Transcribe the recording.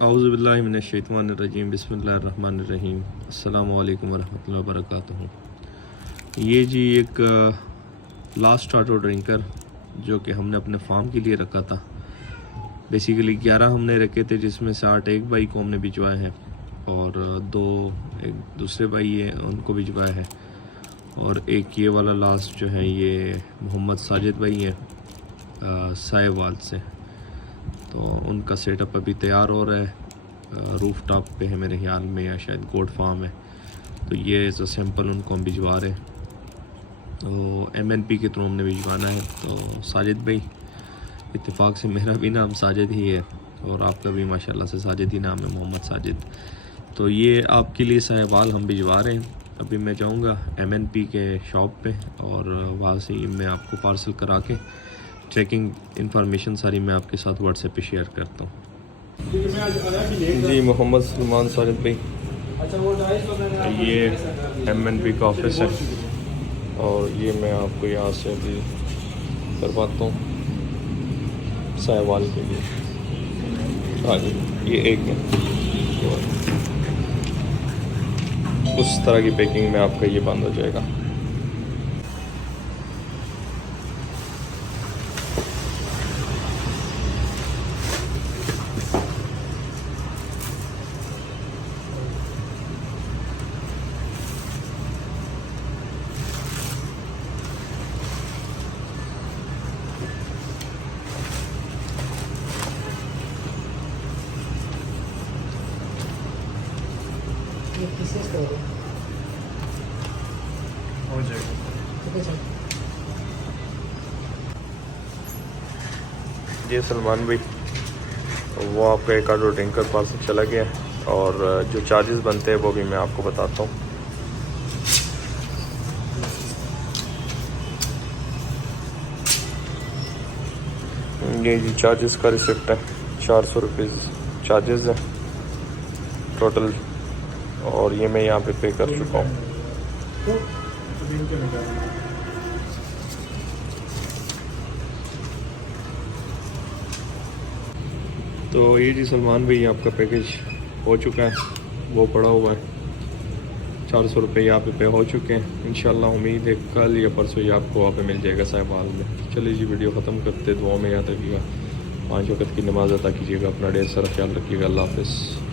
औज़ुबिल्लाहि मिनश्शैतानिर्रजीम बिस्मिल्लाहिर्रहमानिर्रहीम अस्सलामु अलैकुम वरहमतुल्लाहि वबरकातुहू। ये जी एक लास्ट ऑटो ड्रिंकर जो कि हमने अपने फार्म के लिए रखा था। बेसिकली 11 हमने रखे थे, जिसमें से 8 एक भाई को हमने भिजवाए हैं और 2 एक दूसरे भाई है उनको भिजवाया है, और एक ये वाला लास्ट जो है ये मोहम्मद साजिद भाई है साहिवाल से। तो उनका सेटअप अभी तैयार हो रहा है, रूफ टॉप पे है मेरे ख्याल में, या शायद गोड फार्म है। तो ये एज अ सैंपल उनको हम भिजवा रहे हैं। तो MNP के थ्रू हमने भिजवाना है। तो साजिद भाई, इत्तेफाक से मेरा भी नाम साजिद ही है और आपका भी माशाल्लाह से साजिद ही नाम है, मोहम्मद साजिद। तो ये आपके लिए साहिवाल हम भिजवा रहे हैं। अभी मैं जाऊँगा MNP के शॉप पे और वहाँ से मैं आपको पार्सल करा के ट्रैकिंग इंफॉर्मेशन सारी मैं आपके साथ व्हाट्सएप पे शेयर करता हूँ। जी मोहम्मद सलमान साजिद भाई, ये MNP का ऑफिस है और ये मैं आपको यहाँ से अभी करवाता हूँ साहिवाल के लिए। हाँ जी, ये एक है, उस तरह की पैकिंग में आपका ये बंद हो जाएगा। हो जाएगा जी सलमान भाई। वो आपका एक ऑटो ड्रिंकर पार्सल चला गया और जो चार्जेस बनते हैं वो भी मैं आपको बताता हूँ। ये जी चार्जेस का रिसिप्ट है, 400 रुपीज़ चार्जेस है टोटल, और ये मैं यहाँ पे पे कर चुका हूँ। तो ये जी सलमान भाई आपका पैकेज हो चुका है, वो पड़ा हुआ है। 400 रुपये यहाँ पे हो चुके हैं। इंशाल्लाह उम्मीद है कल या परसों ये आपको वहाँ पे मिल जाएगा साहिवाल में। चलिए जी वीडियो ख़त्म करते, दुआ में याद रखिएगा, 5 वक्त की नमाज़ अता कीजिएगा, अपना ढेर सारा ख्याल रखिएगा। अल्लाह हाफ़िज़।